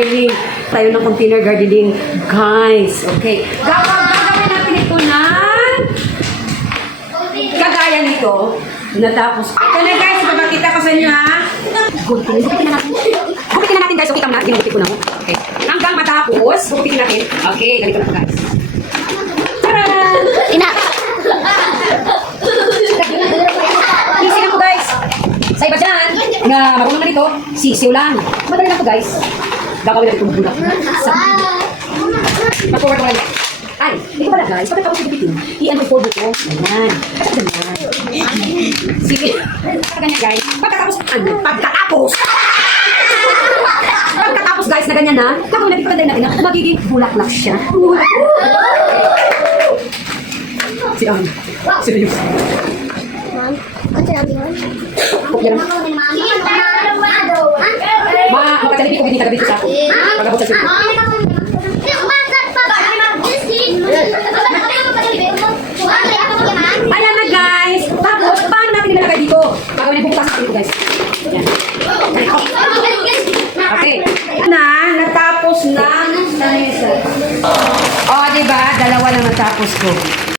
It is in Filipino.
gardening. Tayo ng container gardening. Guys, okay. Gagawin natin ito na kagaya nito. Natapos. Ito na guys, ipapakita ko sa inyo ha. Gupitin na natin. Gupitin na natin guys. Okay, tama na. Ginugupit ko na. Okay. Hanggang matapos, gupitin natin. Okay, ganito na guys. Taran! Easy lang po guys. Sa iba dyan, na marunong na nito, sisiw lang. Madali lang po guys. Gagawin natin itong bulak. Mag-forward ko lang. Ay, ito pala guys, pagkatapos gupitin, i-end po dito. Ayan. Ganyan. Sige. Ganyan guys. Pagkatapos guys, na ganyan na, gagawin natin pagkatapos natin na magiging bulaklak siya. Si Ang. Sino yun? Yan. Makakalipi ko ganyan dito sa ako. Pagkabot sa sito. Ayan na guys. Tapos, paano natin nilalagay dito? Pagkawin na bukas natin ito guys. Yan. Okay. Natapos na. O, diba? Dalawa lang natapos ko.